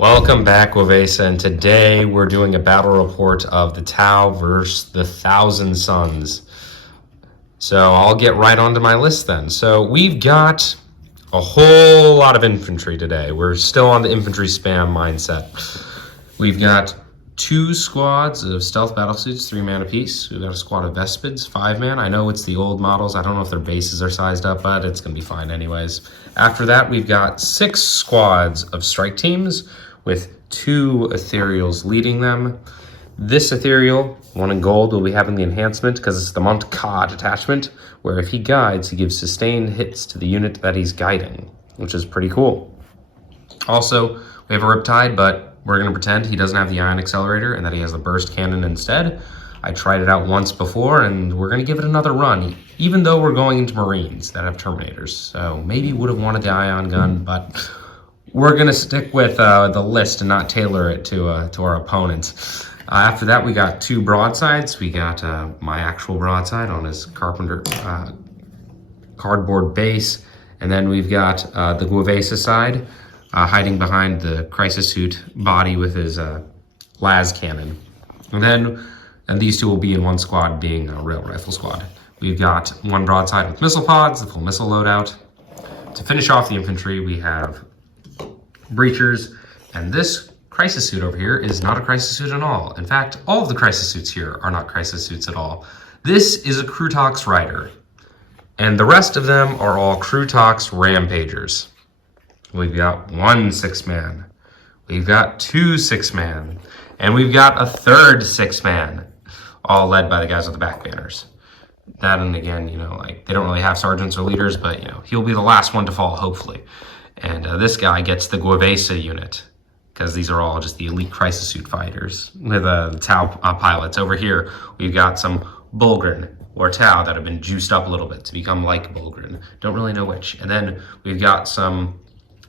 Welcome back, Wavesa, and today we're doing a battle report of the Tau versus the Thousand Sons. So I'll get right onto my list then. So we've got a whole lot of infantry today. We're still on the infantry spam mindset. We've got 2 squads of stealth battlesuits, 3 man apiece. We've got a squad of Vespids, 5 man. I know it's the old models. I don't know if their bases are sized up, but it's going to be fine anyways. After that, we've got 6 squads of strike teams with 2 ethereals leading them. This ethereal, one in gold, will be having the enhancement because it's the Montcad detachment, where if he guides, he gives sustained hits to the unit that he's guiding, which is pretty cool. Also, we have a Riptide, but we're going to pretend he doesn't have the ion accelerator and that he has the burst cannon instead. I tried it out once before, and we're going to give it another run, even though we're going into Marines that have Terminators. So maybe would have wanted the ion gun, but we're going to stick with the list and not tailor it to our opponents. After that, we got 2 broadsides. We got my actual broadside on his Carpenter cardboard base. And then we've got the Guavesa side hiding behind the Crisis Suit body with his las cannon. And these 2 will be in one squad, being a rail rifle squad. We've got 1 broadside with missile pods, the full missile loadout. To finish off the infantry, we have breachers, and this crisis suit over here is not a crisis suit at all. In fact, all of the crisis suits here are not crisis suits at all. This is a Crutox Rider, and the rest of them are all Crutox Rampagers. We've got 1 6-man, we've got 2 6-man, and we've got a 3rd 6-man, all led by the guys with the back banners. That, and again, they don't really have sergeants or leaders, but he'll be the last one to fall, hopefully. And this guy gets the Guavesa unit, because these are all just the elite crisis suit fighters with the Tau pilots. Over here, we've got some Bulgren or Tau that have been juiced up a little bit to become like Bulgren. Don't really know which. And then we've got some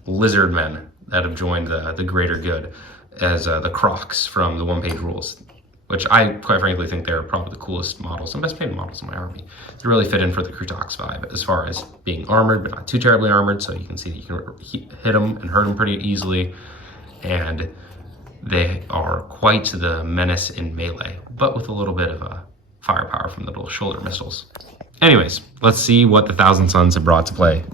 lizard men that have joined the greater good as the Crocs from the one-page rules, which I quite frankly think they're probably the coolest models and best painted models in my army. They really fit in for the Crutox vibe as far as being armored, but not too terribly armored, so you can see that you can hit them and hurt them pretty easily. And they are quite the menace in melee, but with a little bit of a firepower from the little shoulder missiles. Anyways, let's see what the Thousand Sons have brought to play.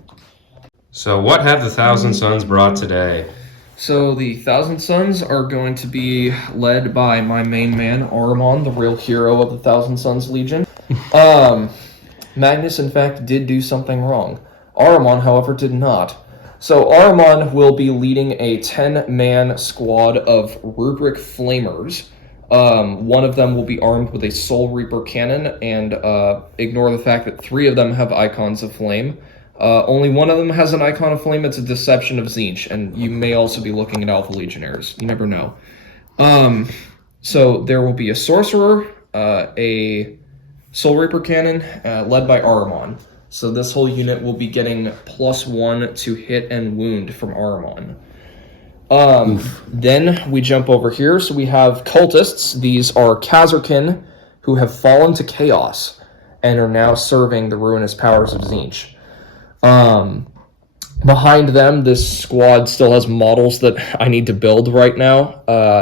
So what have the Thousand Sons brought today? So the Thousand Sons are going to be led by my main man, Ahriman, the real hero of the Thousand Sons Legion. Magnus, in fact, did do something wrong. Ahriman, however, did not. So Ahriman will be leading a 10-man squad of Rubric Flamers. One of them will be armed with a Soul Reaper cannon, and ignore the fact that 3 of them have icons of flame. Only one of them has an icon of flame. It's a Deception of Tzeentch, and you may also be looking at Alpha Legionnaires. You never know. So there will be a Sorcerer, a Soul Reaper cannon, led by Ahriman. So this whole unit will be getting +1 to hit and wound from Ahriman. Then we jump over here. So we have Cultists. These are Kazarkin, who have fallen to Chaos and are now serving the ruinous powers of Tzeentch. Behind them, this squad still has models that I need to build right now,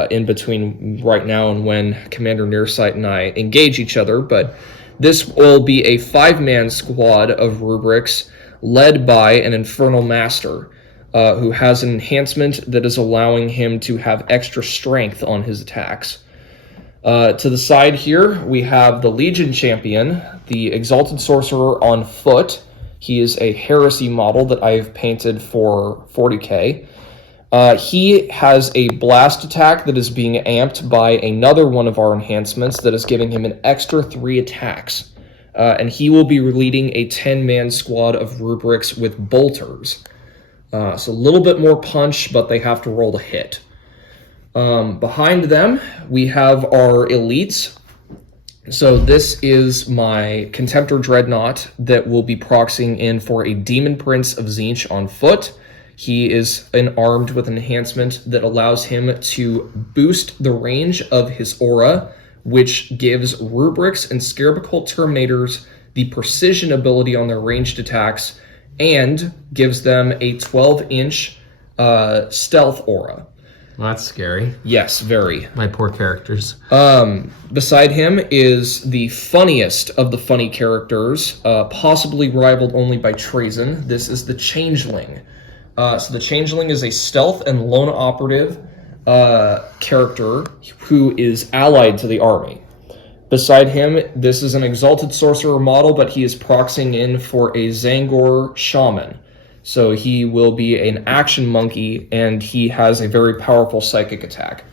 in between right now and when Commander Nearsight and I engage each other, but this will be a 5-man squad of rubrics led by an Infernal Master, who has an enhancement that is allowing him to have extra strength on his attacks. To the side here, we have the Legion Champion, the Exalted Sorcerer on foot. He is a Heresy model that I've painted for 40k. He has a blast attack that is being amped by another one of our enhancements that is giving him an extra 3 attacks. And he will be leading a 10-man squad of rubrics with bolters. So a little bit more punch, but they have to roll to hit. Behind them, we have our elites. So this is my Contemptor Dreadnought that will be proxying in for a Demon Prince of Tzeentch on foot. He is armed with an enhancement that allows him to boost the range of his aura, which gives rubrics and Scarabocult Terminators the precision ability on their ranged attacks and gives them a 12-inch stealth aura. Well, that's scary. Yes, very. My poor characters. Beside him is the funniest of the funny characters, possibly rivaled only by Trazen. This is the Changeling. So the Changeling is a stealth and lone operative character who is allied to the army. Beside him, this is an exalted sorcerer model, but he is proxying in for a Zangor shaman. So he will be an action monkey, and he has a very powerful psychic attack.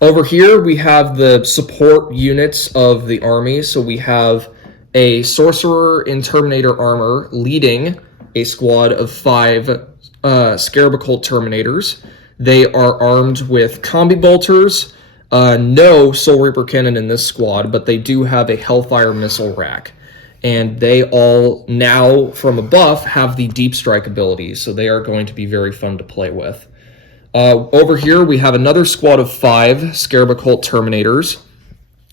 Over here, we have the support units of the army. So we have a sorcerer in Terminator armor leading a squad of 5 Scarab Occult Terminators. They are armed with combi bolters. No Soul Reaper cannon in this squad, but they do have a Hellfire missile rack. And they all now, from a buff, have the Deep Strike ability, so they are going to be very fun to play with. Over here, we have another squad of 5 Scarab Occult Terminators.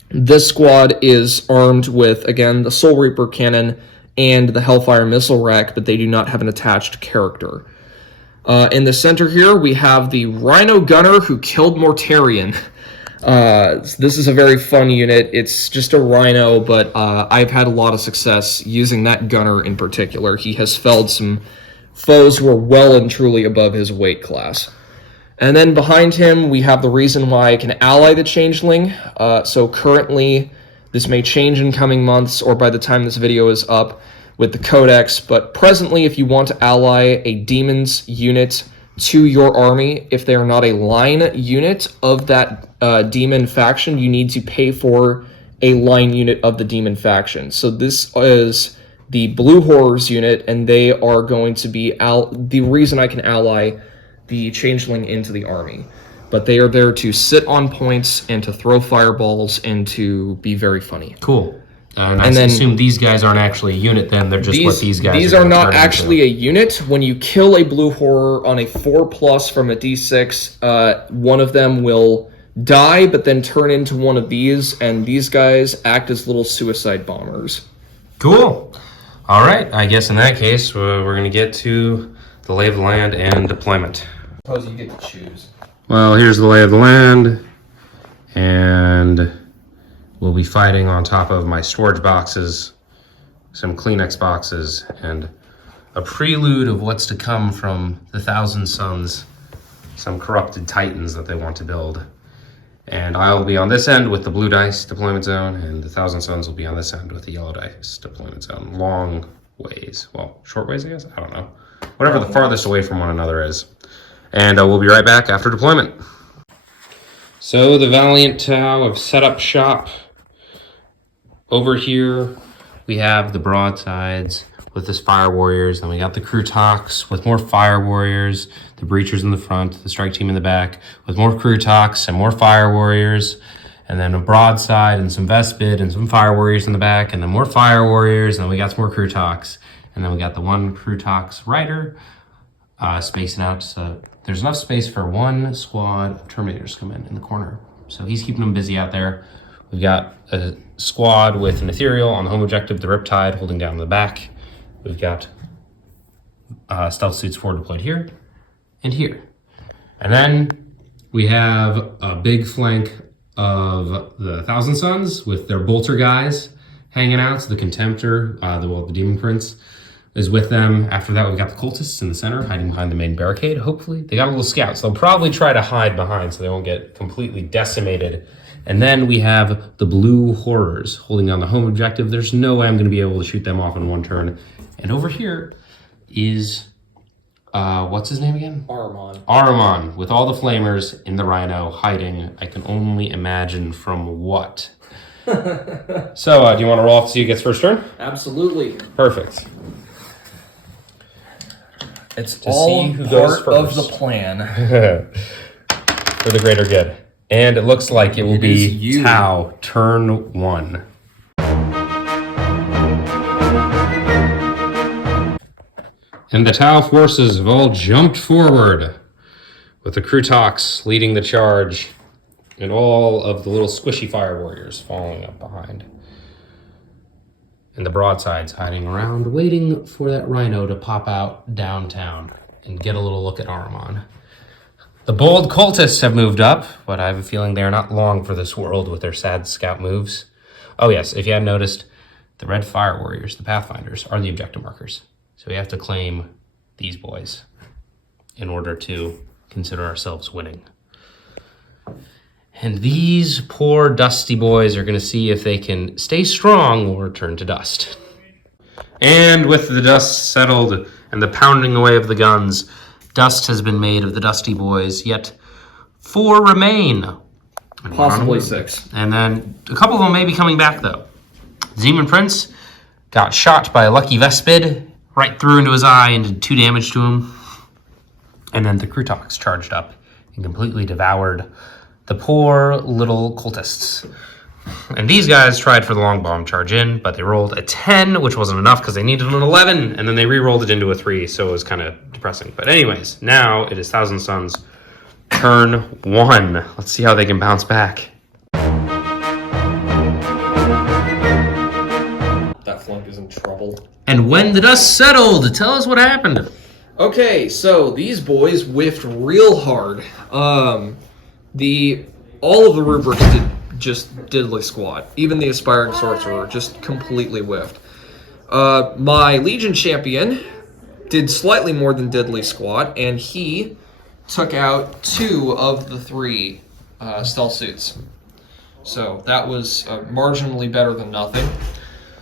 This squad is armed with, again, the Soul Reaper cannon and the Hellfire missile rack, but they do not have an attached character. In the center here, we have the Rhino Gunner who killed Mortarion. This is a very fun unit. It's just a rhino, but I've had a lot of success using that gunner in particular. He has felled some foes who are well and truly above his weight class. And then behind him, we have the reason why I can ally the Changeling. So currently, this may change in coming months or by the time this video is up with the Codex, but presently, if you want to ally a Demons unit to your army, if they are not a line unit of that demon faction, you need to pay for a line unit of the demon faction. So this is the Blue Horrors unit, and they are going to be the reason I can ally the Changeling into the army. But they are there to sit on points and to throw fireballs and to be very funny. Cool. And I assume these guys aren't actually a unit then, they're just what these guys are. These are not actually a unit. When you kill a Blue Horror on a 4+ from a D6, one of them will die, but then turn into one of these, and these guys act as little suicide bombers. Cool. All right, I guess in that case, we're going to get to the lay of the land and deployment. Suppose you get to choose. Well, here's the lay of the land, and we'll be fighting on top of my storage boxes, some Kleenex boxes, and a prelude of what's to come from the Thousand Suns, some corrupted titans that they want to build. And I'll be on this end with the blue dice deployment zone, and the Thousand Suns will be on this end with the yellow dice deployment zone. Long ways. Well, short ways, I guess? I don't know. Whatever the farthest away from one another is. And we'll be right back after deployment. So the Valiant Tau have set up shop. Over here, we have the broadsides with the Fire Warriors. Then we got the Krutaks with more Fire Warriors, the Breachers in the front, the Strike Team in the back, with more Krutaks and more Fire Warriors. And then a broadside and some Vespid and some Fire Warriors in the back, and then more Fire Warriors, and then we got some more Krutaks. And then we got the one Krutaks Rider spacing out. So there's enough space for one squad of Terminators to come in the corner. So he's keeping them busy out there. We've got a squad with an Ethereal on the home objective, the Riptide, holding down the back. We've got stealth suits forward deployed here and here. And then we have a big flank of the Thousand Suns with their bolter guys hanging out. So the Contemptor, the Demon Prince, is with them. After that, we've got the Cultists in the center, hiding behind the main barricade, hopefully. They got a little scouts. They'll probably try to hide behind so they won't get completely decimated. And then we have the Blue Horrors holding down the home objective. There's no way I'm going to be able to shoot them off in one turn. And over here is, what's his name again? Ahriman, with all the flamers in the Rhino hiding. I can only imagine from what. So, do you want to roll off to see who gets first turn? Absolutely. Perfect. It's To all see who goes part of first. the plan. For the greater good. And it looks like it will be is you. Tau, turn 1. And the Tau forces have all jumped forward, with the Krutaks leading the charge, and all of the little squishy Fire Warriors following up behind. And the broadsides hiding around, waiting for that Rhino to pop out downtown and get a little look at Ahriman. The bold cultists have moved up, but I have a feeling they are not long for this world with their sad scout moves. Oh yes, if you hadn't noticed, the red fire warriors, the pathfinders, are the objective markers. So we have to claim these boys in order to consider ourselves winning. And these poor dusty boys are going to see if they can stay strong or turn to dust. And with the dust settled and the pounding away of the guns, dust has been made of the dusty boys, yet 4 remain. Possibly 6. And then a couple of them may be coming back, though. Demon Prince got shot by a lucky Vespid right through into his eye and did 2 damage to him. And then the Krutox charged up and completely devoured the poor little cultists. And these guys tried for the long bomb charge in, but they rolled a 10, which wasn't enough because they needed an 11, and then they re-rolled it into a 3, so it was kind of depressing. But anyways, now it is Thousand Suns turn 1. Let's see how they can bounce back. That flunk is in trouble. And when the dust settled, tell us what happened. Okay, so these boys whiffed real hard. All of the rubrics did just diddly squat. Even the aspiring sorcerer just completely whiffed. My Legion champion did slightly more than diddly squat, and he took out 2 of the 3 stealth suits. So that was marginally better than nothing.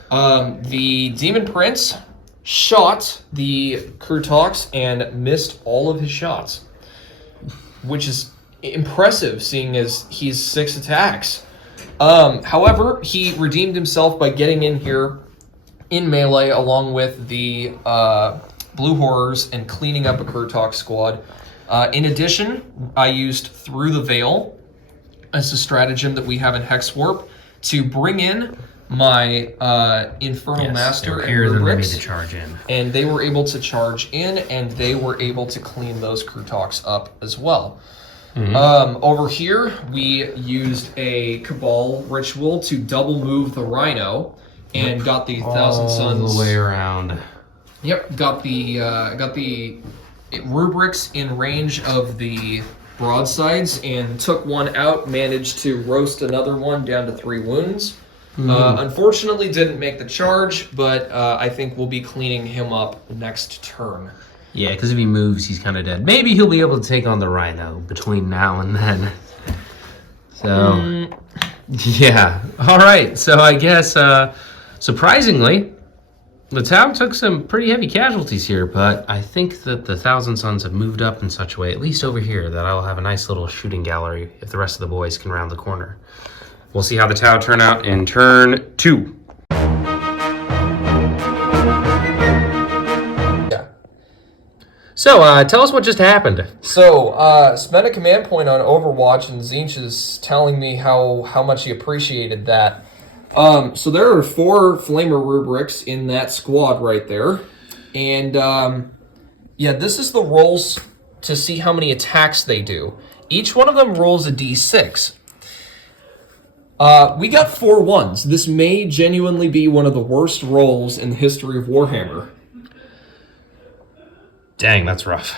The Demon Prince shot the Krutox and missed all of his shots, which is impressive seeing as he's 6 attacks. However, he redeemed himself by getting in here in melee along with the Blue Horrors and cleaning up a Krutox squad. In addition, I used Through the Veil as a stratagem that we have in Hex Warp to bring in my Infernal Master and here, then they made Rubrics, the charge in. and they were able to charge in, and they were able to clean those Krutox up as well. Over here, we used a Cabal ritual to double move the Rhino, and got the Thousand Suns all the way around. Yep, got the rubrics in range of the broadsides and took one out. Managed to roast another one down to 3 wounds. Unfortunately, didn't make the charge, but I think we'll be cleaning him up next turn. Yeah, because if he moves, he's kind of dead. Maybe he'll be able to take on the Rhino between now and then. So, yeah. All right. So I guess, surprisingly, the town took some pretty heavy casualties here, but I think that the Thousand Suns have moved up in such a way, at least over here, that I'll have a nice little shooting gallery if the rest of the boys can round the corner. We'll see how the Tau turn out in turn 2. So, tell us what just happened. So, spent a command point on Overwatch, and Zinch is telling me how much he appreciated that. So there are 4 Flamer rubrics in that squad right there. And, yeah, this is the rolls to see how many attacks they do. Each one of them rolls a d6. We got 4 1s. This may genuinely be one of the worst rolls in the history of Warhammer. Dang, that's rough.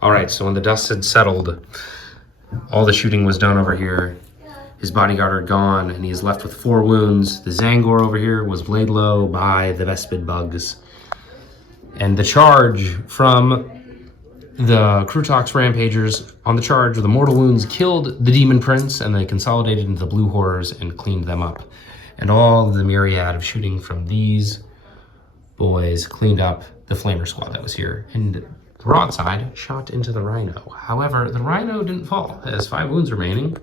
All right, so when the dust had settled, all the shooting was done over here. His bodyguard are gone, and he is left with 4 wounds. The Zangor over here was laid low by the Vespid bugs. And the charge from the Krutox Rampagers on the charge with the mortal wounds killed the Demon Prince, and they consolidated into the Blue Horrors and cleaned them up. And all the myriad of shooting from these boys cleaned up the Flamer squad that was here. And the broadside shot into the Rhino. However, the Rhino didn't fall. It has 5 wounds remaining.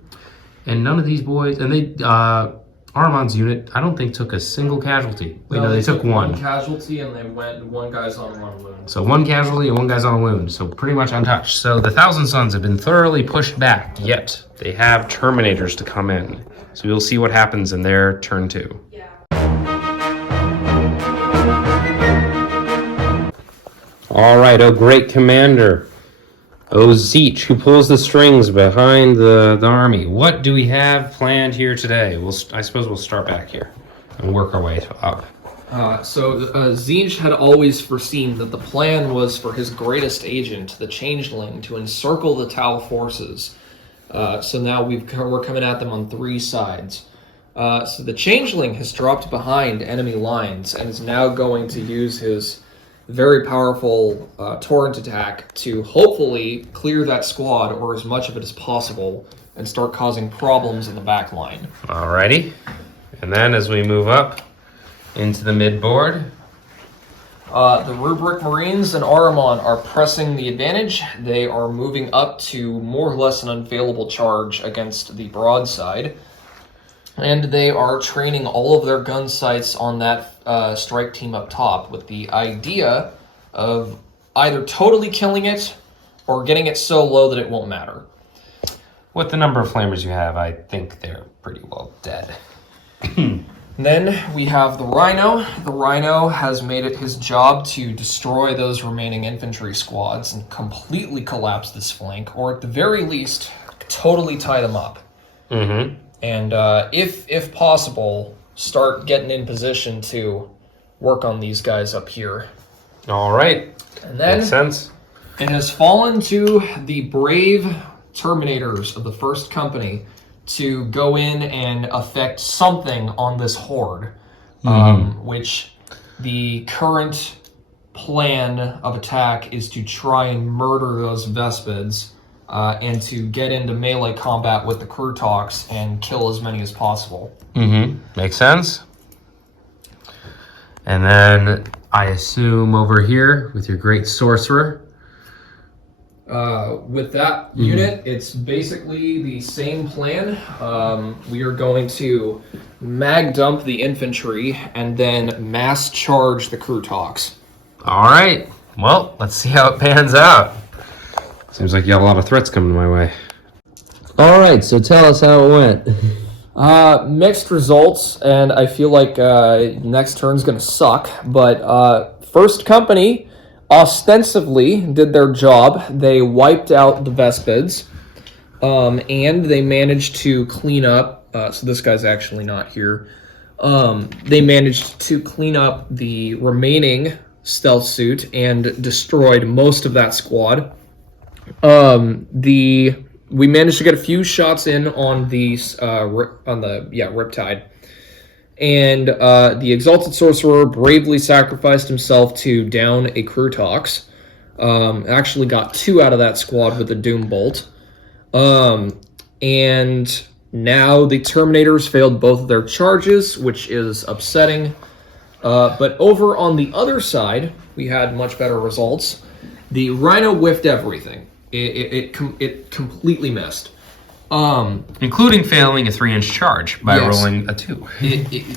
And none of these boys, and they, Armand's unit, I don't think took a single casualty. Wait, no, they took 1. Casualty, and they went 1 guy's on 1 wound. So 1 casualty and 1 guy's on a wound. So pretty much untouched. So the Thousand Suns have been thoroughly pushed back, yet they have Terminators to come in. So we'll see what happens in their turn 2. All right, oh great commander. Oh Zeech, who pulls the strings behind the army. What do we have planned here today? I suppose we'll start back here and work our way up. Zinj had always foreseen that the plan was for his greatest agent, the Changeling, to encircle the Tau forces. So now we're coming at them on 3 sides. So the Changeling has dropped behind enemy lines and is now going to use his very powerful torrent attack to hopefully clear that squad, or as much of it as possible, and start causing problems in the back line. Alrighty. And then as we move up into the mid-board, the Rubric Marines and Ahriman are pressing the advantage. They are moving up to more or less an unfailable charge against the broadside. And they are training all of their gun sights on that strike team up top with the idea of either totally killing it or getting it so low that it won't matter. with the number of flamers you have, I think they're pretty well dead. Then we have the Rhino. The Rhino has made it his job to destroy those remaining infantry squads and completely collapse this flank, or at the very least, totally tie them up. Mm-hmm. And if possible, start getting in position to work on these guys up here. All right. And then Makes sense. it has fallen to the brave Terminators of the First Company to go in and affect something on this horde, which the current plan of attack is to try and murder those Vespids and to get into melee combat with the Krutoks and kill as many as possible. Mm-hmm. Makes sense. And then I assume over here with your great sorcerer. With that unit, it's basically the same plan. We are going to mag dump the infantry and then mass charge the Krutoks. All right. Well, let's see how it pans out. Seems like you got a lot of threats coming my way. All right, so tell us how it went. Mixed results, and I feel like next turn's gonna suck. But First Company ostensibly did their job. They wiped out the Vespids, and they managed to clean up. So this guy's actually not here. They managed to clean up the remaining stealth suit and destroyed most of that squad. We managed to get a few shots in on the Riptide, and the Exalted Sorcerer bravely sacrificed himself to down a Krutox. Actually got 2 out of that squad with the Doom Bolt. And now the Terminators failed both of their charges, which is upsetting. But over on the other side, we had much better results. The Rhino whiffed everything. It completely missed. Including failing a 3-inch charge by rolling a 2.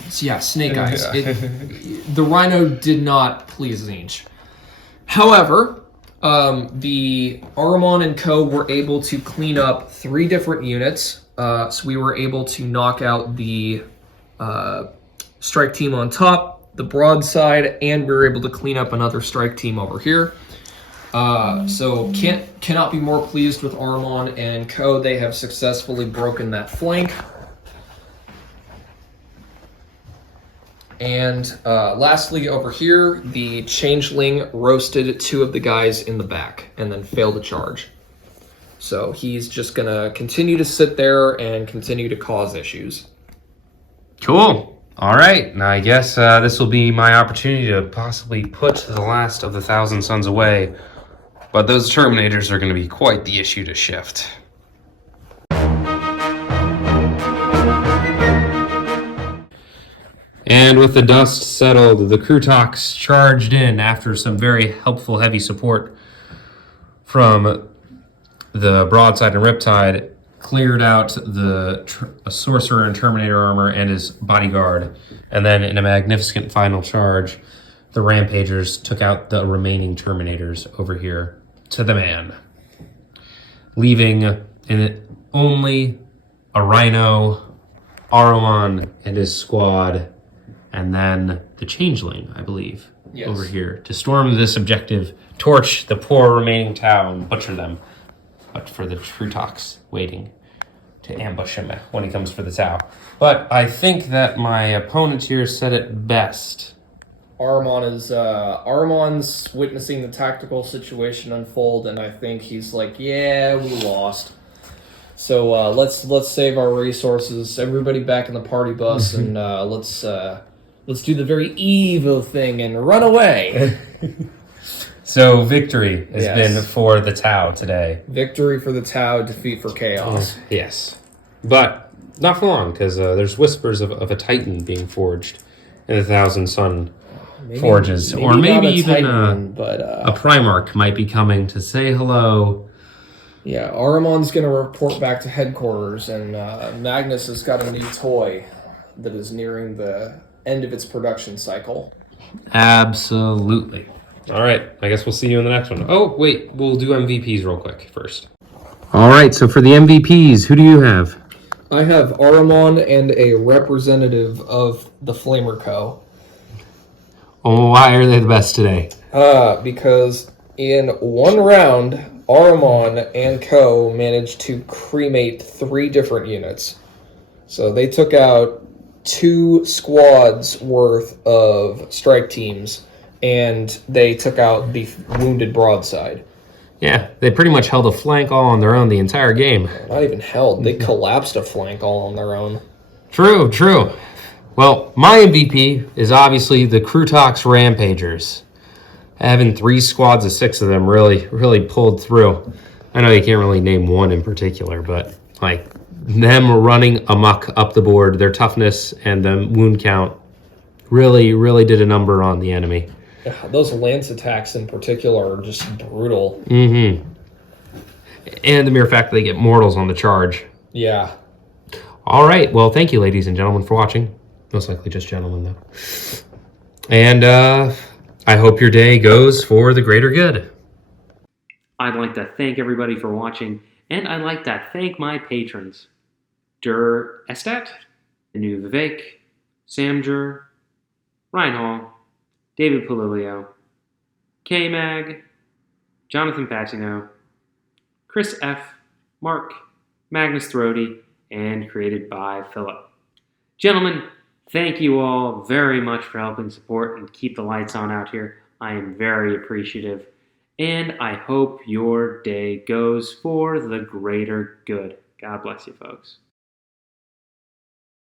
Snake eyes. The Rhino did not please Zinj. However, the Ahriman and Co. were able to clean up 3 different units. So we were able to knock out the strike team on top, the broadside, and we were able to clean up another strike team over here. So cannot be more pleased with Ahriman and Co. They have successfully broken that flank. And lastly, over here, the Changeling roasted 2 of the guys in the back and then failed to charge. So he's just gonna continue to sit there and continue to cause issues. Cool. All right. Now I guess this will be my opportunity to possibly put the last of the Thousand Sons away. But those Terminators are going to be quite the issue to shift. And with the dust settled, the Krutoks charged in after some very helpful heavy support from the broadside and Riptide, cleared out the Sorcerer and Terminator armor and his bodyguard. And then in a magnificent final charge, the Rampagers took out the remaining Terminators over here to the man, leaving in it only a Rhino, Ahriman and his squad, and then the Changeling, I believe, over here to storm this objective, torch the poor remaining Tau and butcher them, but for the Krutoks waiting to ambush him when he comes for the Tau. But I think that my opponent here said it best Armon's witnessing the tactical situation unfold, and I think he's like, yeah, we lost. So let's save our resources. Everybody back in the party bus, and let's do the very evil thing and run away. So victory has Yes. been for the Tau today. Victory for the Tau, defeat for chaos. Yes. But not for long, because there's whispers of a Titan being forged in the Thousand Sun forges. Or maybe not a even Titan, but a Primarch might be coming to say hello. yeah, Aramon's going to report back to headquarters, and Magnus has got a new toy that is nearing the end of its production cycle. Absolutely. All right, I guess we'll see you in the next one. Oh, wait, we'll do MVPs real quick first. All right, so for the MVPs, who do you have? I have Aramon and a representative of the Flamer Co. Oh, why are they the best today? Because in one round, Aramon and Co. managed to cremate 3 different units. So they took out 2 squads worth of strike teams, and they took out the wounded broadside. Yeah, they pretty much held a flank all on their own the entire game. Not even held. They collapsed a flank all on their own. True, true. Well, my MVP is obviously the Crutox Rampagers. Having 3 squads of 6 of them really pulled through. I know you can't really name one in particular, but like them running amok up the board, their toughness and the wound count really did a number on the enemy. Yeah, those lance attacks in particular are just brutal. Mm-hmm. And the mere fact that they get mortals on the charge. Yeah. All right. Well, thank you, ladies and gentlemen, for watching. Most likely just gentlemen, though. And I hope your day goes for the greater good. I'd like to thank everybody for watching, and I'd like to thank my patrons. Dur Estat, Anu Vivek, Samjer, Ryan Hall, David Polilio, K-Mag, Jonathan Patino, Chris F., Mark, Magnus Thrody, and created by Philip. Gentlemen, thank you all very much for helping support and keep the lights on out here. I am very appreciative, and I hope your day goes for the greater good. God bless you, folks.